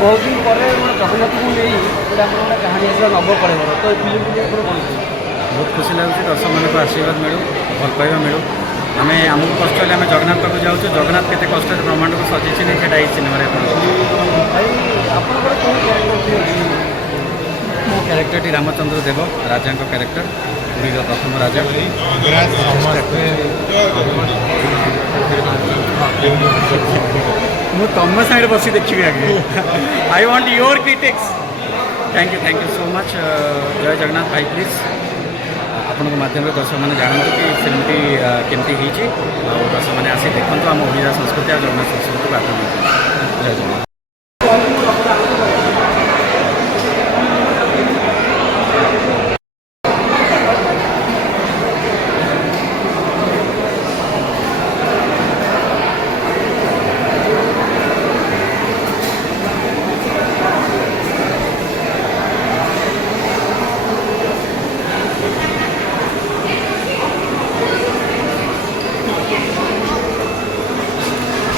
बहुत दिन पर जगन्नाथ को नहीं गोटे आप कहानी आसला नवकलेबर तो फिल्म को आप कौन बहुत खुशी लगे दर्शक मान आशीर्वाद मिलू भल पाइबा मिलू आम आमको कष्ट आम जगन्नाथ पाक जाऊँ जगन्नाथ के कष्ट ब्रह्मांड को सजेचे से सिनेमा भाई आप मो क्यारेक्टरटी रामचंद्र देव राजा क्यारेक्टर पुरी प्रथम राजा मु तुम साइड बसी देखी आगे I want your critics thank you so much जय जगन्नाथ भाई प्लीज आपण माध्यम दर्शक मैंने जानते कि फिल्मटी केमती दर्शक मैंने आसी देखते आम ओडिया संस्कृति और जगन्नाथ संस्कृति को आगे जय जगन्नाथ।